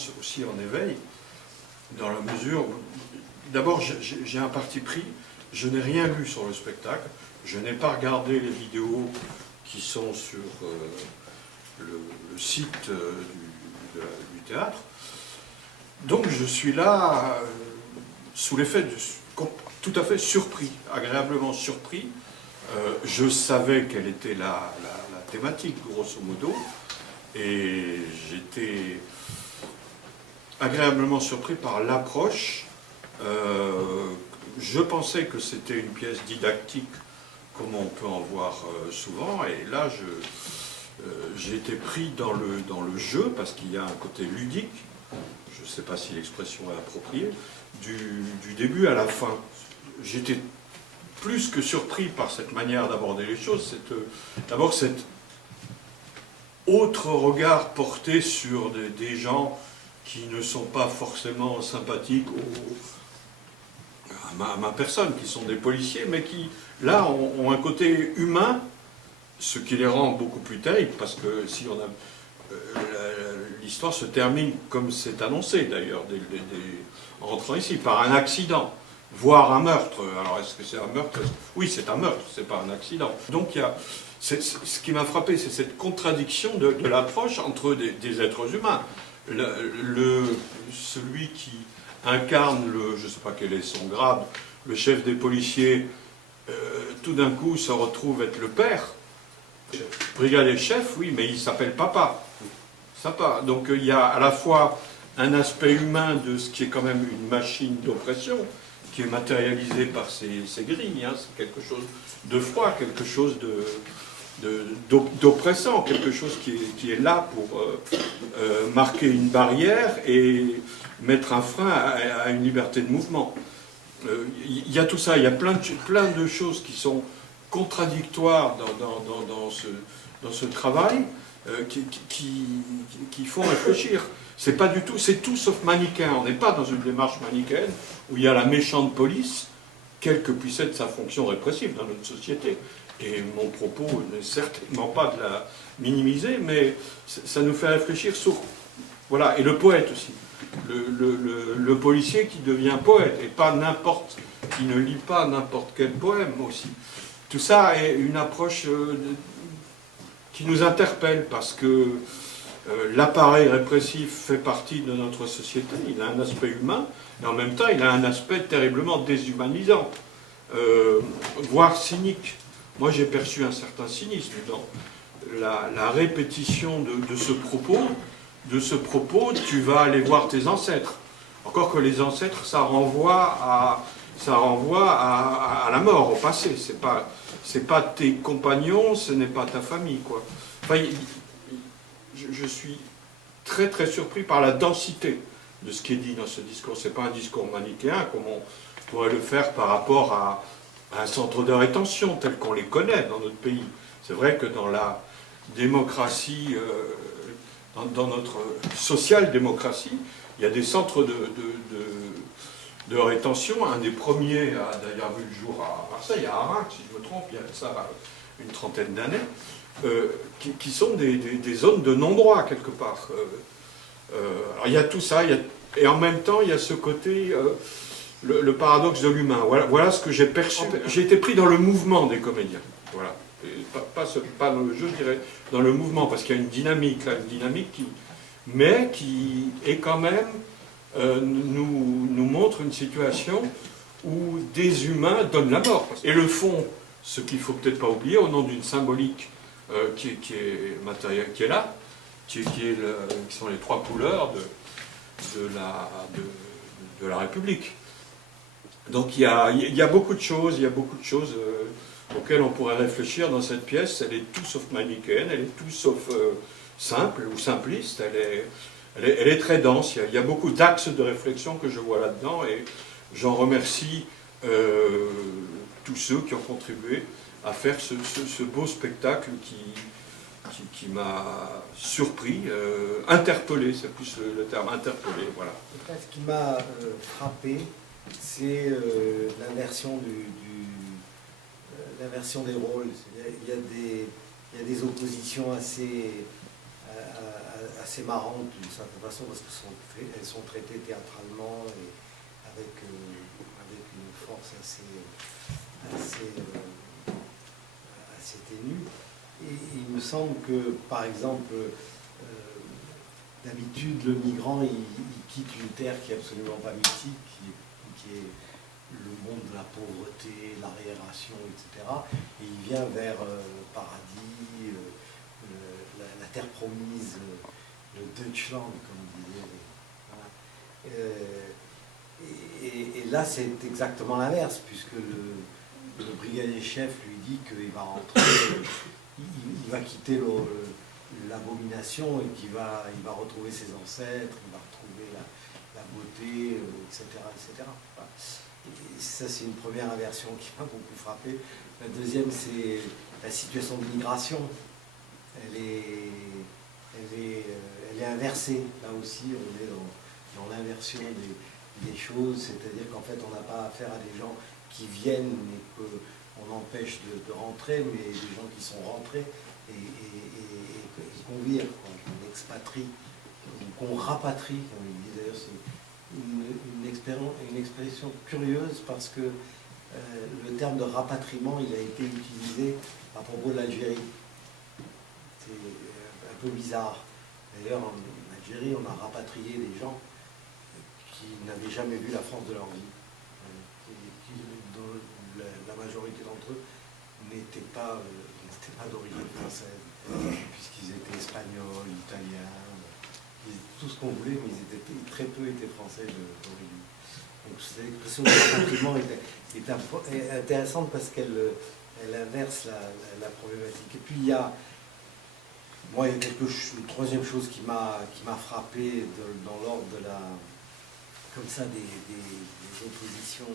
pense, aussi en éveil, dans la mesure où, d'abord, j'ai un parti pris, je n'ai rien lu sur le spectacle, je n'ai pas regardé les vidéos qui sont sur le site du théâtre, donc je suis là sous l'effet tout à fait surpris, agréablement surpris. Je savais quelle était la thématique, grosso modo, et j'étais agréablement surpris par l'approche. Je pensais que c'était une pièce didactique, comme on peut en voir souvent, et là j'ai été pris dans le jeu, parce qu'il y a un côté ludique, je ne sais pas si l'expression est appropriée, du début à la fin. J'étais plus que surpris par cette manière d'aborder les choses, d'abord cet autre regard porté sur des gens qui ne sont pas forcément sympathiques à ma personne, qui sont des policiers, mais qui, là, ont un côté humain, ce qui les rend beaucoup plus terribles, parce que si on a... l'histoire se termine, comme c'est annoncé d'ailleurs, en rentrant ici, par un accident, voire un meurtre. Alors est-ce que c'est un meurtre? Oui, c'est un meurtre, c'est pas un accident. Donc ce qui m'a frappé, c'est cette contradiction de l'approche entre des êtres humains. Celui qui incarne je ne sais pas quel est son grade, le chef des policiers, tout d'un coup se retrouve être le père. Brigadier chef, oui, mais il s'appelle papa. Sympa. Donc il y a à la fois un aspect humain de ce qui est quand même une machine d'oppression, qui est matérialisé par ces grilles, hein. C'est quelque chose de froid, quelque chose d'oppressant, quelque chose qui est là pour marquer une barrière et mettre un frein à une liberté de mouvement. Il y a tout ça, il y a plein de choses qui sont contradictoires dans ce travail, qui font réfléchir. C'est pas du tout, c'est tout sauf manichéen. On n'est pas dans une démarche manichéenne où il y a la méchante police, quelle que puisse être sa fonction répressive dans notre société. Et mon propos n'est certainement pas de la minimiser, mais ça nous fait réfléchir sur... Voilà, et le poète aussi. Le policier qui devient poète, et pas n'importe, qui ne lit pas n'importe quel poème aussi. Tout ça est une approche qui nous interpelle, parce que l'appareil répressif fait partie de notre société, il a un aspect humain, et en même temps il a un aspect terriblement déshumanisant, voire cynique. Moi j'ai perçu un certain cynisme dans la répétition de ce propos. De ce propos, tu vas aller voir tes ancêtres. Encore que les ancêtres, ça renvoie à la mort, au passé. C'est pas tes compagnons, ce n'est pas ta famille, quoi. Enfin, je suis très très surpris par la densité de ce qui est dit dans ce discours. C'est pas un discours manichéen comme on pourrait le faire par rapport à un centre de rétention tel qu'on les connaît dans notre pays. C'est vrai que dans la démocratie, dans notre social-démocratie, il y a des centres de rétention. Un des premiers a d'ailleurs vu le jour à Marseille, à Arinx, si je me trompe, il y a ça une trentaine d'années, qui sont des zones de non-droit, quelque part. Alors il y a tout ça, et en même temps, il y a ce côté, le paradoxe de l'humain. Voilà ce que j'ai perçu. J'ai été pris dans le mouvement des comédiens. Voilà. Et pas dans le jeu, je dirais, dans le mouvement, parce qu'il y a une dynamique, là, qui est quand même, nous montre une situation où des humains donnent la mort. Et le fond, ce qu'il ne faut peut-être pas oublier, au nom d'une symbolique qui est matérielle, qui est là, qui sont les trois couleurs de la République. Donc il y a beaucoup de choses, auxquelles on pourrait réfléchir dans cette pièce. Elle est tout sauf manichéenne, elle est tout sauf simple ou simpliste, elle est très dense, il y a beaucoup d'axes de réflexion que je vois là-dedans, et j'en remercie tous ceux qui ont contribué à faire ce beau spectacle qui m'a surpris, interpellé, c'est plus le terme, interpellé, voilà. Ce qui m'a frappé, c'est l'inversion l'inversion des rôles. Il y a des oppositions assez marrantes d'une certaine façon parce qu'elles sont traitées théâtralement et avec une force assez ténue. Et il me semble que, par exemple, d'habitude, le migrant, il quitte une terre qui est absolument pas mythique, qui est le monde de la pauvreté, l'arriération, etc. Et il vient vers le paradis, la terre promise, le Deutschland, comme disaient les... Voilà. Et là, c'est exactement l'inverse, puisque le brigadier chef lui dit qu'il va rentrer, il va quitter l'abomination et qu'il va retrouver ses ancêtres, il va retrouver la beauté, etc. etc. Voilà. Et ça, c'est une première inversion qui m'a beaucoup frappé. La deuxième, c'est la situation de migration. Elle est inversée. Là aussi, on est dans l'inversion des choses, c'est-à-dire qu'en fait, on n'a pas affaire à des gens qui viennent et qu'on empêche de rentrer, mais des gens qui sont rentrés et qu'on vire, qu'on expatrie, qu'on rapatrie, comme il dit d'ailleurs, c'est une expression curieuse parce que le terme de rapatriement, il a été utilisé à propos de l'Algérie. C'est un peu bizarre. D'ailleurs, en Algérie, on a rapatrié des gens qui n'avaient jamais vu la France de leur vie. Dont la majorité d'entre eux n'étaient pas d'origine française, puisqu'ils étaient espagnols, italiens, tout ce qu'on voulait, mais très peu étaient français d'origine. Donc cette expression de rapatriement est intéressante parce qu'elle inverse la problématique. Et puis il y a une troisième chose qui m'a frappé dans l'ordre de comme ça des oppositions.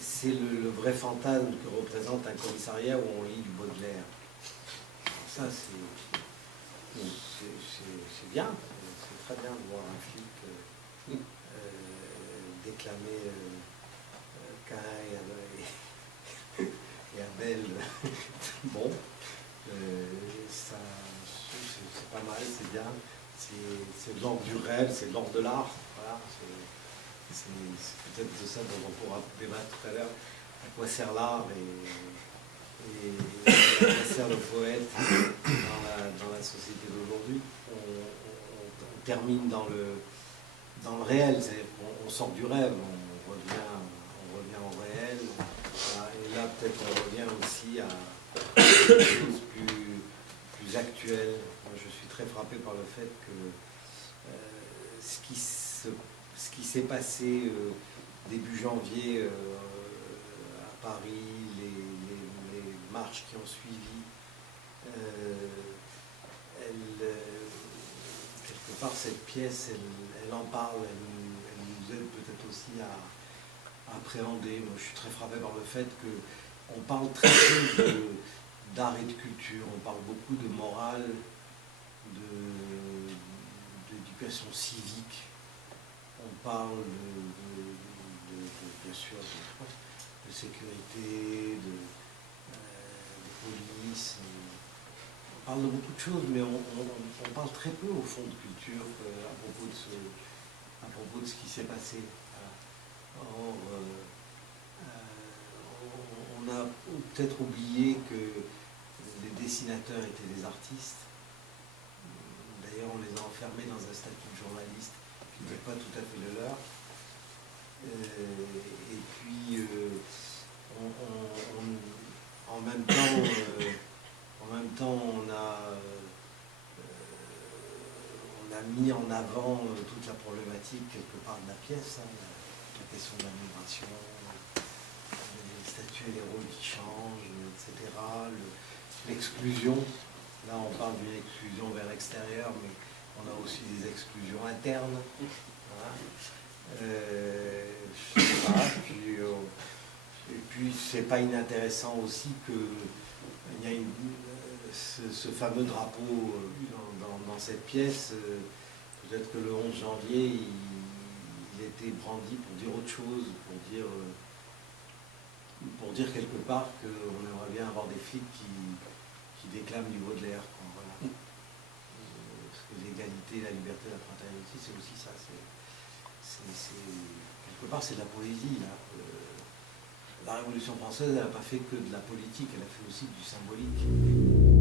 C'est le vrai fantasme que représente un commissariat où on lit du Baudelaire. Alors ça, c'est bien, c'est très bien de voir un flic déclamer Caïn et Abel. Bon, ça, c'est pas mal, c'est bien. C'est de l'ordre du rêve, c'est de l'ordre de l'art. Voilà, c'est peut-être de ça dont on pourra débattre tout à l'heure. À quoi sert l'art et à quoi sert le poète dans la société d'aujourd'hui. On termine dans le réel, c'est-à-dire qu'on sort du rêve, on revient au réel. Voilà, et là, peut-être on revient aussi à des choses plus actuelles. Moi, je suis très frappé par le fait que ce qui s'est passé début janvier à Paris, les marches qui ont suivi, quelque part cette pièce, elle en parle, elle nous aide peut-être aussi à appréhender. Moi, je suis très frappé par le fait qu'on parle très peu d'art et de culture, on parle beaucoup de morale, d'éducation civique, on parle bien sûr de sécurité, de police, on parle de beaucoup de choses, mais on parle très peu au fond de culture à propos de ce qui s'est passé. Or, on a peut-être oublié que les dessinateurs étaient des artistes. D'ailleurs, on les a enfermés dans un statut de journaliste qui n'était pas tout à fait le leur. Et puis, en même temps, on a mis en avant toute la problématique quelque part de la pièce, hein, la question de la migration, les statuts et les rôles qui changent, etc. L'exclusion. Là, on parle d'une exclusion vers l'extérieur, mais on a aussi des exclusions internes. Voilà. Je sais pas, et puis c'est pas inintéressant aussi qu'il y a ce fameux drapeau dans cette pièce. Peut-être que le 11 janvier, il était brandi pour dire autre chose, pour dire quelque part qu'on aimerait bien avoir des flics qui déclament du Baudelaire. Voilà. l'égalité, la liberté, la fraternité, c'est aussi ça. Quelque part, c'est de la poésie. Là. La Révolution française, elle n'a pas fait que de la politique, elle a fait aussi du symbolique.